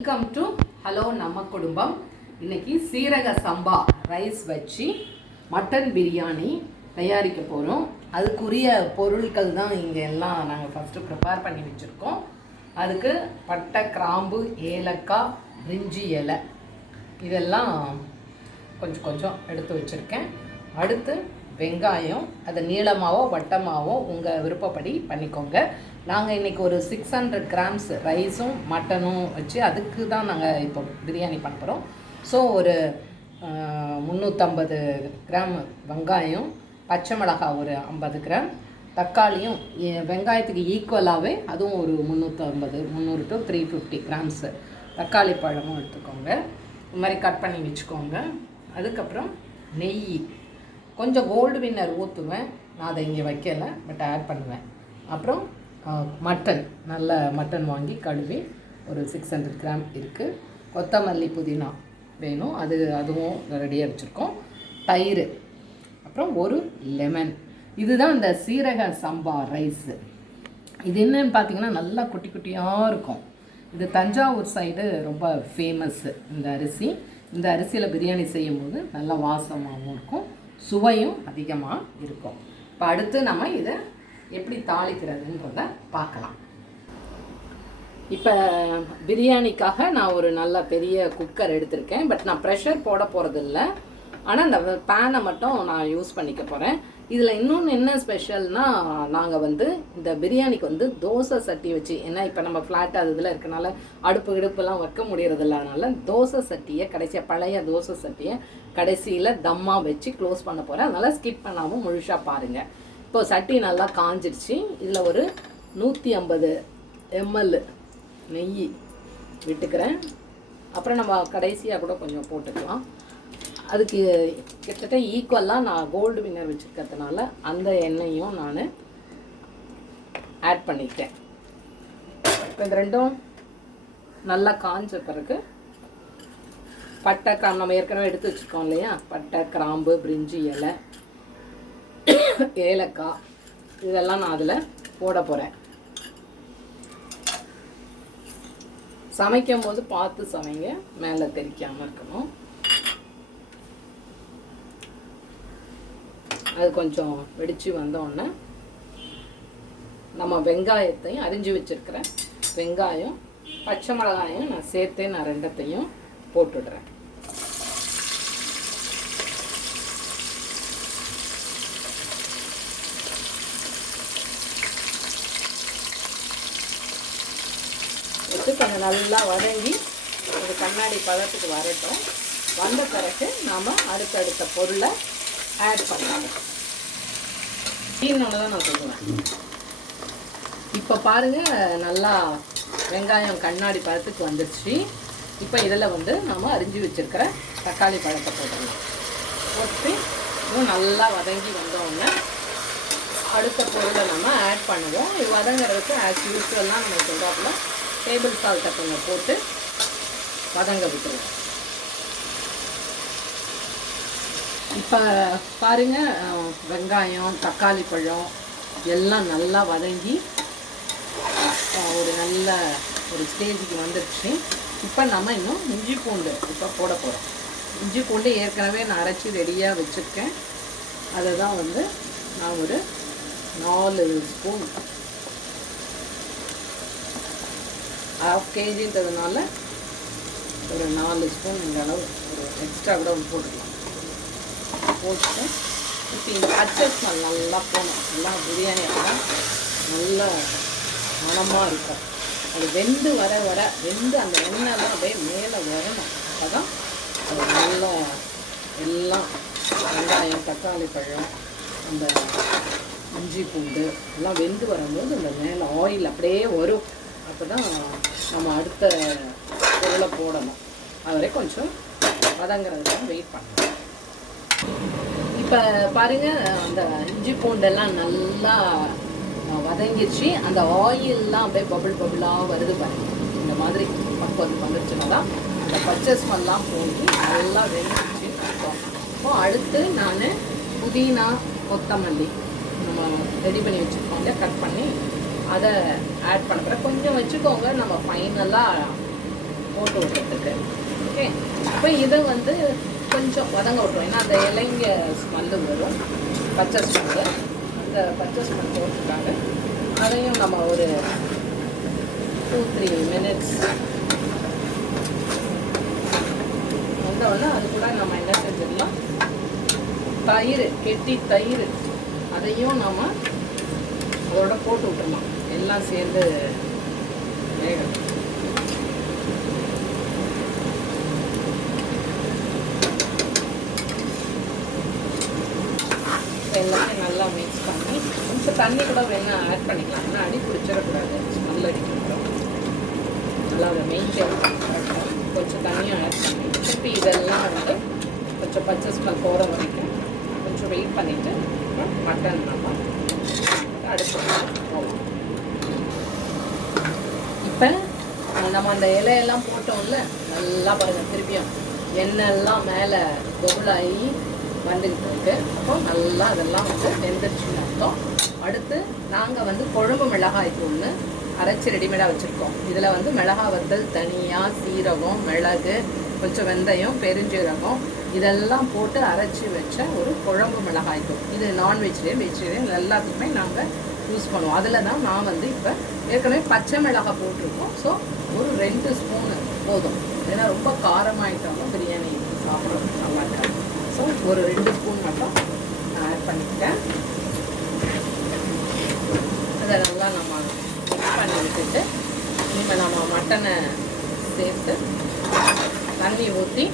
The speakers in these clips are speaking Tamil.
வெல்கம் டு ஹலோ நம்ம குடும்பம். இன்னைக்கு சீரக சம்பா ரைஸ் வச்சு மட்டன் பிரியாணி தயாரிக்க போகிறோம். அதுக்குரிய பொருட்கள் தான் இங்கே எல்லாம் நாங்கள் ஃபஸ்ட்டு ப்ரிப்பேர் பண்ணி வச்சுருக்கோம். அதுக்கு பட்டை, கிராம்பு, ஏலக்காய், பிரிஞ்சி இலை இதெல்லாம் கொஞ்சம் கொஞ்சம் எடுத்து வச்சுருக்கேன். அடுத்து வெங்காயம், அதை நீளமாகவோ வட்டமாகவோ உங்கள் விருப்பப்படி பண்ணிக்கோங்க. நாங்கள் இன்றைக்கி ஒரு 600 கிராம்ஸ் ரைஸும் மட்டனும் வச்சு அதுக்கு தான் நாங்கள் இப்போ பிரியாணி பண்ண போகிறோம். ஸோ ஒரு 350 கிராம் வெங்காயம், பச்சை மிளகாய் ஒரு 50 கிராம், தக்காளியும் வெங்காயத்துக்கு ஈக்குவலாகவே அதுவும் ஒரு 300 to 350 கிராம்ஸு தக்காளி பழமும் எடுத்துக்கோங்க. இது மாதிரி கட் பண்ணி வச்சுக்கோங்க. அதுக்கப்புறம் நெய், கொஞ்சம் கோல்டு வின்னர் ஊற்றுவேன், நான் அதை இங்கே வைக்கலை, பட் ஆட் பண்ணுவேன். அப்புறம் மட்டன், நல்ல மட்டன் வாங்கி கழுவி ஒரு 600 கிராம் இருக்குது. கொத்தமல்லி, புதினா வேணும், அதுவும் ரெடியாக வச்சுருக்கோம். தயிர், அப்புறம் ஒரு லெமன். இதுதான் இந்த சீரக சம்பா ரைஸு. இது என்னன்னு பார்த்தீங்கன்னா நல்லா குட்டி குட்டியாக இருக்கும். இது தஞ்சாவூர் சைடு ரொம்ப ஃபேமஸ்ஸு இந்த அரிசி. இந்த அரிசியில் பிரியாணி செய்யும்போது நல்லா வாசமாகவும் இருக்கும், சுவையும் அதிகமாக இருக்கும். இப்போ அடுத்து நம்ம இதை எப்படி தாளிக்கிறதுன்றத பார்க்கலாம். இப்போ பிரியாணிக்காக நான் ஒரு நல்ல பெரிய குக்கர் எடுத்திருக்கேன். பட் நான் ப்ரெஷர் போட போகிறதில்ல, ஆனால் இந்த பேனை மட்டும் நான் யூஸ் பண்ணிக்க போகிறேன். இதில் இன்னொன்று என்ன ஸ்பெஷல்னால், நாங்கள் இந்த பிரியாணிக்கு தோசை சட்டி வச்சு, ஏன்னா இப்போ நம்ம ஃப்ளாட்டாக இதில் இருக்கனால அடுப்பு கிடுப்புலாம் வைக்க முடியறதில்ல, அதனால் தோசை சட்டியை கடைசியாக, பழைய தோசை சட்டியை கடைசியில் தம்மாக வச்சு க்ளோஸ் பண்ண போகிறேன். அதனால் ஸ்கிப் பண்ணாமல் முழுசாக பாருங்கள். இப்போ சட்டி நல்லா காஞ்சிடுச்சு. இதில் ஒரு 150 ml நெய் விட்டுக்கிறேன். அப்புறம் நம்ம கடைசியாக கூட கொஞ்சம் போட்டுக்கலாம். அதுக்கு கிட்டத்தட்ட ஈக்குவலாக நான் கோல்டு வின்னர் வச்சுருக்கிறதுனால அந்த எண்ணெயும் நான் ஆட் பண்ணிட்டேன். இப்போ இந்த ரெண்டும் நல்லா காஞ்ச பிறகு பட்டை, கிராம்பு நம்ம ஏற்கனவே எடுத்து வச்சுருக்கோம் இல்லையா, பட்டை, கிராம்பு, பிரிஞ்சி இலை, ஏலக்காய், இதெல்லாம் நான் அதில் போட போகிறேன். சமைக்கும் போது பார்த்து சமைங்க, மேலே தெரிக்காமல் இருக்கணும். அது கொஞ்சம் வெடித்து வந்தோடனே நம்ம வெங்காயத்தையும், அரிஞ்சு வச்சுருக்கிற வெங்காயம், பச்சை மிளகாயும் நான் சேர்த்தே நான் ரெண்டத்தையும் போட்டுடுறேன். வச்சு கொஞ்சம் நல்லா வதங்கி ஒரு கண்ணாடி பதத்துக்கு வரட்டும். வந்த பிறகு நாம் அடுத்தடுத்த பொருளை ஆட் பண்ணலாம். இன்னொன்று தான் நான் சொல்லுவேன். இப்போ பாருங்கள், நல்லா வெங்காயம் கண்ணாடி பழத்துக்கு வந்துடுச்சு. இப்போ இதில் நம்ம அரிஞ்சு வச்சுருக்கிற தக்காளி பழத்தை போட்டுடலாம். போட்டு இன்னும் நல்லா வதங்கி வந்தோடனே அடுத்த பொருளை நம்ம ஆட் பண்ணுவோம். இது வதங்கிறதுக்கு ஆஸ் யூஸ்வல்லாம் நம்ம சொல்கிறாப்புல டேபிள் சால்ட்டை கொஞ்சம் போட்டு வதங்க விட்டுருவோம். இப்போ பாருங்கள், வெங்காயம், தக்காளி பழம் எல்லாம் நல்லா வதங்கி ஒரு நல்ல ஒரு ஸ்டேஜுக்கு வந்துடுச்சு. இப்போ நம்ம இன்னும் இஞ்சி பூண்டு இப்போ போட போகிறோம். இஞ்சி பூண்டு ஏற்கனவே நான் அரைச்சி ரெடியாக வச்சுருக்கேன். அதை தான் நான் ஒரு 4 ஸ்பூன், 1/2 kgன்றதுனால ஒரு 4 ஸ்பூன் இந்த அளவு ஒரு எக்ஸ்ட்ரா கூட போட்டுக்கலாம். போட்டு இப்போ இந்த பச்சை ஸ்மெல் நல்லா போகணும். நல்லா பிரியாணி ஆனால் நல்ல மணமாக இருக்கும். அது வெந்து வர அந்த எண்ணெய்லாம் அப்படியே மேலே வரணும். அப்போ தான் அது நல்லா எல்லாம் வெங்காயம், தக்காளி பழம், அந்த இஞ்சி பூண்டு எல்லாம் வெந்து வரும்போது அந்த மேலே ஆயில் அப்படியே வரும். அப்போ தான் நம்ம அடுத்த பொருளை போடணும். அதுவரை கொஞ்சம் வதங்கிறதுக்கு வெயிட் பண்ணணும். இப்போ பாருங்கள், அந்த இஞ்சி பூண்டெல்லாம் நல்லா வதங்கிடுச்சு. அந்த ஆயிலெலாம் அப்படியே பபுளாக வருது பாருங்கள். இந்த மாதிரி பக்குவத்துக்கு வந்துடுச்சுன்னா தான் அந்த பச்சை ஸ்மெல்லாம் போய் நல்லா வெந்துடுச்சு அர்த்தம். இப்போ அடுத்து நான் புதினா, கொத்தமல்லி நம்ம ரெடி பண்ணி வச்சுருக்கோங்க, கட் பண்ணி அதை ஆட் பண்ணுறேன். கொஞ்சம் வச்சுக்கோங்க, நம்ம ஃபைனலாக போட்டு விடுறதுக்கு. ஓகே, இப்போ இதை வந்து கொஞ்சம் வதங்க விட்டுரும். ஏன்னா அந்த இலைங்க ஸ்மெல்லு வரும், பச்சை ஸ்மெல்லு. அந்த பச்சை ஸ்மெல் போட்டுருக்காங்க. அதையும் நம்ம ஒரு 2-3 minutes வந்தவொடனே அது கூட நம்ம என்ன செஞ்சிடலாம், தயிர், கெட்டி தயிர், அதையும் நம்ம அதோட போட்டு விட்டுருலாம். எல்லாம் சேர்ந்து வேகணும். எல்லாத்தையும் நல்லா மிக்ஸ் பண்ணி கொஞ்சம் தண்ணி கூட வேணால் ஆட் பண்ணிக்கலாம். ஆனால் அடி பிடிச்சிடக்கூடாது, ஸ்மெல் அடிக்கணும். நல்லா அதை மெயின்டைன் பண்ணணும். கொஞ்சம் தண்ணியும் ஆட் பண்ணி திருப்பி இதெல்லாம் வந்து கொஞ்சம் பச்சை ஸ்மெல் போகிற வரைக்கும் கொஞ்சம் வெயிட் பண்ணிவிட்டு மட்டன் நம்ம அடுத்து போகலாம். இப்போ நம்ம அந்த இலையெல்லாம் போட்டோம்ல, நல்லா பாருங்கள், திருப்பியும் எண்ணெய்லாம் மேலே பொருளாகி வந்துக்கிட்டு இருக்கு. அப்போ நல்லா அதெல்லாம் வந்து வெந்துருச்சுன்னு அர்த்தம். அடுத்து நாங்கள் வந்து குழம்பு மிளகாய் தூள்னு அரைச்சி ரெடிமேடாக வச்சுருக்கோம். இதில் வந்து மிளகாய் வத்தல், தனியா, சீரகம், மிளகு, கொஞ்சம் வெந்தயம், பெருஞ்சீரகம் இதெல்லாம் போட்டு அரைச்சி வச்ச ஒரு குழம்பு மிளகாய் தூள். இது நான்வெஜ்லேயும் வெஜிடேரியன் எல்லாத்துக்குமே நாங்கள் யூஸ் பண்ணுவோம். அதில் தான் நான் வந்து இப்போ ஏற்கனவே பச்சை மிளகாய் போட்டிருக்கோம். ஸோ ஒரு 2 ஸ்பூனு போதும். ஏன்னா ரொம்ப காரமாயிட்டாலும் பிரியாணி சாப்பிட்றது நல்லா இருக்காது. ஸோ ஒரு 2 ஸ்பூன் மட்டும் நான் ஆட் பண்ணிக்கிட்டேன். அதை நல்லா நம்ம மிக்ஸ் பண்ணி விட்டுட்டு இப்போ நம்ம மட்டனை சேர்த்து தண்ணி ஊற்றி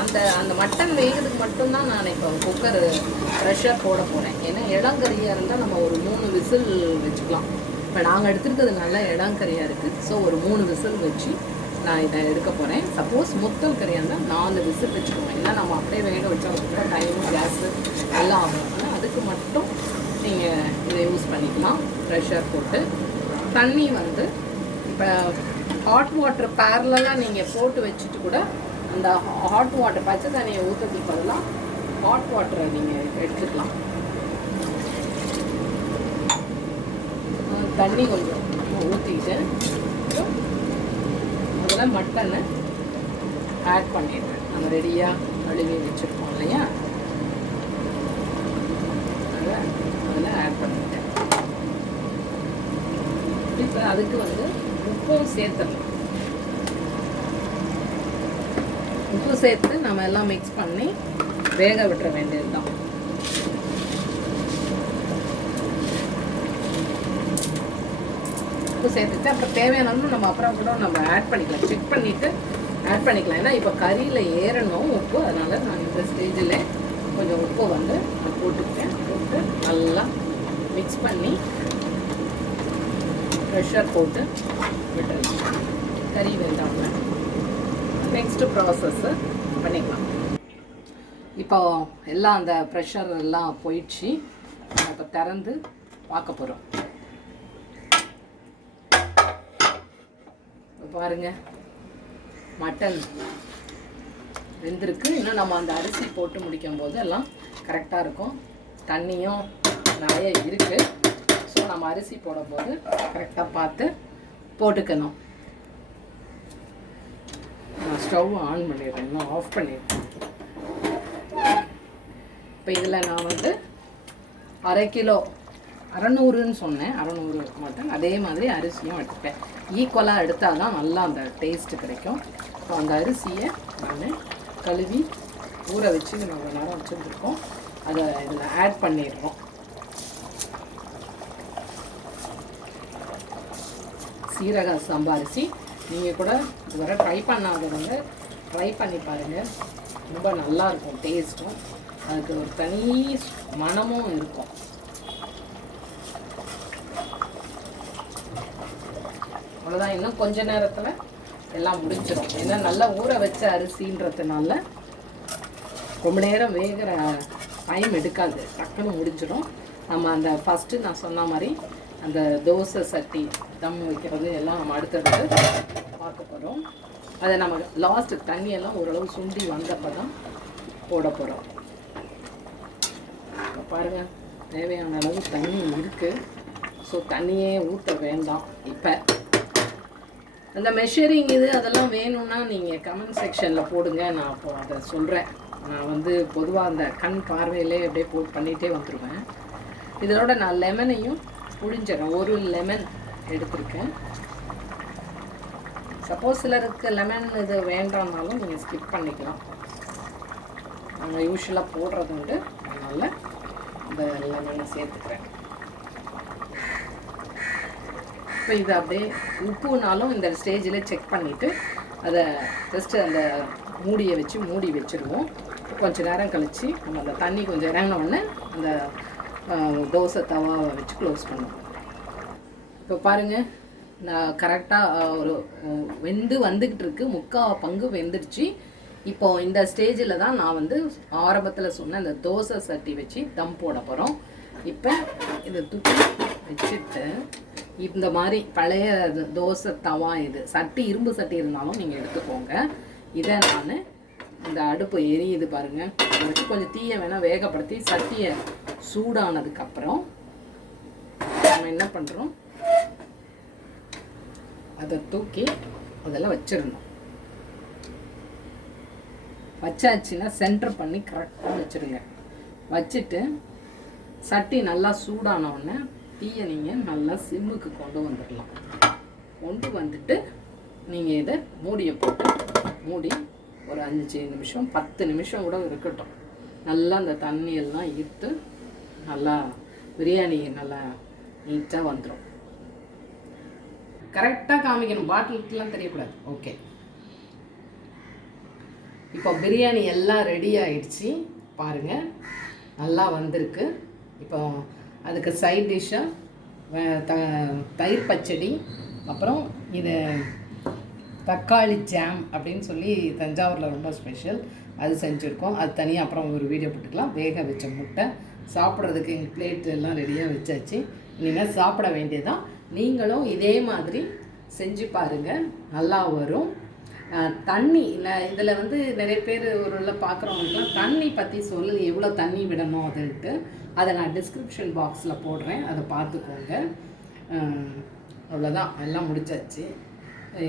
அந்த அந்த மட்டன் வேகிறதுக்கு மட்டும்தான் நான் இப்போ குக்கர் ப்ரெஷர் போட போகிறேன். ஏன்னா இளங்கறியாக இருந்தால் நம்ம ஒரு 3 விசில் வச்சுக்கலாம். இப்போ நாங்கள் எடுத்துருக்கிறது நல்லா இளங்கறியாக இருக்குது. ஸோ ஒரு 3 விசில் வச்சு நான் இதை எடுக்க போகிறேன். சப்போஸ் முத்தல் கறியாக இருந்தால் 4 விசில் வச்சுக்கோங்க. ஏன்னா நம்ம அப்படியே வேக வச்சா கூட டைமு, கேஸு எல்லாம் ஆகும். ஆனால் அதுக்கு மட்டும் நீங்கள் இதை யூஸ் பண்ணிக்கலாம். ப்ரெஷர் போட்டு தண்ணி வந்து இப்போ ஹாட் வாட்டர் பேரலாக நீங்கள் போட்டு வச்சுட்டு கூட அந்த ஹாட் வாட்டர் பச்சை தண்ணியை ஊற்றுறதுக்கு பதிலாக ஹாட் வாட்டரை நீங்கள் எடுத்துக்கலாம். தண்ணி கொஞ்சம் ஊற்றிட்டு அதில் மட்டனை ஆட் பண்ணிடுறேன். நம்ம ரெடியாக கழுவி வச்சுருக்கோம் இல்லையா, அதில் ஆட் பண்ணிட்டேன். இப்போ அதுக்கு வந்து உப்பும் சேர்த்துடலாம். உப்பு சேர்த்து நம்ம எல்லாம் மிக்ஸ் பண்ணி வேக விட்டுற வேண்டியது தான். உப்பு சேர்த்துட்டு அப்புறம் தேவையானது நம்ம அப்புறம் கூட நம்ம ஆட் பண்ணிக்கலாம். செக் பண்ணிவிட்டு ஆட் பண்ணிக்கலாம். ஏன்னா இப்போ கறியில் ஏறணும் உப்பு. அதனால் நான் இந்த ஸ்டேஜில் கொஞ்சம் உப்பு வந்து நான் போட்டுக்கிட்டேன். போட்டு நல்லா மிக்ஸ் பண்ணி ப்ரெஷர் போட்டு விட்டுருங்க. கறி வெந்தாமல் நெக்ஸ்ட்டு ப்ராசஸ்ஸு பண்ணிக்கலாம். இப்போ எல்லாம் அந்த ப்ரெஷர் எல்லாம் போயிடுச்சு. இப்போ திறந்து பார்க்க போகிறோம். பாருங்க, மட்டன் வெந்திருக்கு. இன்னும் நம்ம அந்த அரிசி போட்டு முடிக்கும் போது எல்லாம் கரெக்டாக இருக்கும். தண்ணியும் நிறைய இருக்குது. ஸோ நம்ம அரிசி போடும்போது கரெக்டாக பார்த்து போட்டுக்கணும். நான் ஸ்டவ் ஆன் பண்ணிடுறேன், இன்னும் ஆஃப் பண்ணிடுறேன். இப்போ இதில் நான் வந்து 1/2 கிலோ 600ன்னு சொன்னேன், 600 மட்டன். அதே மாதிரி அரிசியும் எடுத்துப்பேன். ஈக்குவலாக எடுத்தால் தான் நல்லா அந்த டேஸ்ட்டு கிடைக்கும். ஸோ அந்த அரிசியை நான் கழுவி ஊற வச்சு நம்ம ஒரு நேரம் வச்சுருக்கோம். அதை இதில் ஆட் பண்ணிடுறோம். சீரக சம்பா அரிசி நீங்கள் கூட இதுவரை ட்ரை பண்ணாதவங்க ட்ரை பண்ணி பாருங்கள். ரொம்ப நல்லாயிருக்கும் டேஸ்ட்டும். அதுக்கு ஒரு தனி மணமும் இருக்கும். அவ்வளோதான். இன்னும் கொஞ்ச நேரத்தில் எல்லாம் முடிஞ்சிடும். ஏன்னா நல்லா ஊற வச்ச அரிசின்றதுனால ரொம்ப நேரம் வேகிற டைம் எடுக்காது, டக்குன்னு முடிஞ்சிடும். நம்ம அந்த ஃபஸ்ட்டு நான் சொன்ன மாதிரி அந்த தோசை சட்டி தம் வைக்கிறது எல்லாம் நம்ம அடுத்தடுத்து பார்க்க போகிறோம். அதை நம்ம லாஸ்ட்டு தண்ணியெல்லாம் ஓரளவு சுண்டி வந்தப்போ தான் போட போகிறோம். பாருங்கள், தேவையான அளவு தண்ணி இருக்குது. ஸோ தண்ணியே ஊற்ற வேண்டாம். இப்போ அந்த மெஷரிங் இது அதெல்லாம் வேணும்னா நீங்கள் கமெண்ட் செக்ஷனில் போடுங்க. நான் அப்போது அதை சொல்கிறேன். நான் வந்து பொதுவாக அந்த கண் பார்வையிலே அப்படியே பண்ணிகிட்டே வந்துடுவேன். இதோட நான் லெமனையும் புழிஞ்சிடறேன். ஒரு லெமன் எடுத்திருக்கேன். சப்போஸ் சிலருக்கு லெமன் இது வேண்டாம்னாலும் நீங்கள் ஸ்கிப் பண்ணிக்கலாம். நாங்கள் யூஸ்வலாக போடுறது உண்டு, அதனால் இந்த லெமனை சேர்த்துக்கிறேன். இப்போ இதை அப்படியே உப்புனாலும் இந்த ஸ்டேஜில் செக் பண்ணிவிட்டு அதை ஜஸ்ட்டு அந்த மூடியை வச்சு மூடி வச்சுருவோம். கொஞ்சம் நேரம் கழித்து நம்ம அந்த தண்ணி கொஞ்சம் இறங்கின உடனே அந்த தோசை தவாவை வச்சு க்ளோஸ் பண்ணுவோம். இப்போ பாருங்கள், நான் கரெக்டாக ஒரு வெந்து வந்துக்கிட்டு இருக்கு. 3/4 பங்கு வெந்துடுச்சு. இப்போது இந்த ஸ்டேஜில் தான் நான் வந்து ஆரம்பத்தில் சொன்ன அந்த தோசை சட்டி வச்சு தம் போட போகிறோம். இப்போ இதை தூக்கி வச்சுட்டு இந்த மாதிரி பழைய தோசை தவா இது சட்டி இரும்பு சட்டி இருந்தாலும் நீங்கள் எடுத்துக்கோங்க. இதை நான் இந்த அடுப்பு எரியுது பாருங்கள், அதை வச்சு கொஞ்சம் தீயை வேணால் வேகப்படுத்தி சட்டியை சூடானதுக்கப்புறம் நம்ம என்ன பண்ணுறோம், அதை தூக்கி அதெல்லாம் வச்சிடணும். வச்சாச்சுன்னா சென்டர் பண்ணி கரெக்டாக வச்சுருங்க. வச்சுட்டு சட்டி நல்லா சூடான உடனே தீயை நீங்கள் நல்லா சிம்முக்கு கொண்டு வந்துடலாம். கொண்டு வந்துட்டு நீங்கள் இதை மூடியை போட்டு மூடி ஒரு 5 நிமிஷம் 10 நிமிஷம் கூட இருக்கட்டும். நல்லா அந்த தண்ணியெல்லாம் ஈர்த்து நல்லா பிரியாணி நல்லா நீட்டாக வந்துடும். கரெக்டாக காமிக்கணும், பாட்டிலுக்குலாம் தெரியக்கூடாது. ஓகே, இப்போ பிரியாணி எல்லாம் ரெடி ஆகிடுச்சு பாருங்கள், நல்லா வந்திருக்கு. இப்போ அதுக்கு சைட் டிஷ்ஷாக தயிர் பச்சடி, அப்புறம் இது தக்காளி ஜாம் அப்படின்னு சொல்லி தஞ்சாவூரில் ரொம்ப ஸ்பெஷல், அது செஞ்சுருக்கோம். அது தனியாக அப்புறம் ஒரு வீடியோ போட்டுக்கலாம். வேக வச்ச முட்டை சாப்பிட்றதுக்கு எங்கள் பிளேட் எல்லாம் ரெடியாக வச்சாச்சு. இனிமேல் சாப்பிட வேண்டியதான். நீங்களும் இதே மாதிரி செஞ்சு பாருங்கள், நல்லா வரும். தண்ணி இல்லை இதில் வந்து நிறைய பேர் ஒரு பார்க்குறவங்களுக்குலாம் தண்ணி பற்றி சொல்லு, எவ்வளோ தண்ணி விடணும் அதுன்ட்டு. அதை நான் டிஸ்கிரிப்ஷன் பாக்ஸில் போடுறேன், அதை பார்த்துக்கோங்க. அவ்வளோதான், எல்லாம் முடிச்சாச்சு.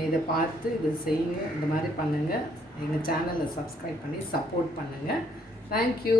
இதை பார்த்து இது செய்யுங்க, இந்த மாதிரி பண்ணுங்கள். எங்கள் சேனலை சப்ஸ்கிரைப் பண்ணி சப்போர்ட் பண்ணுங்கள். தேங்க்யூ.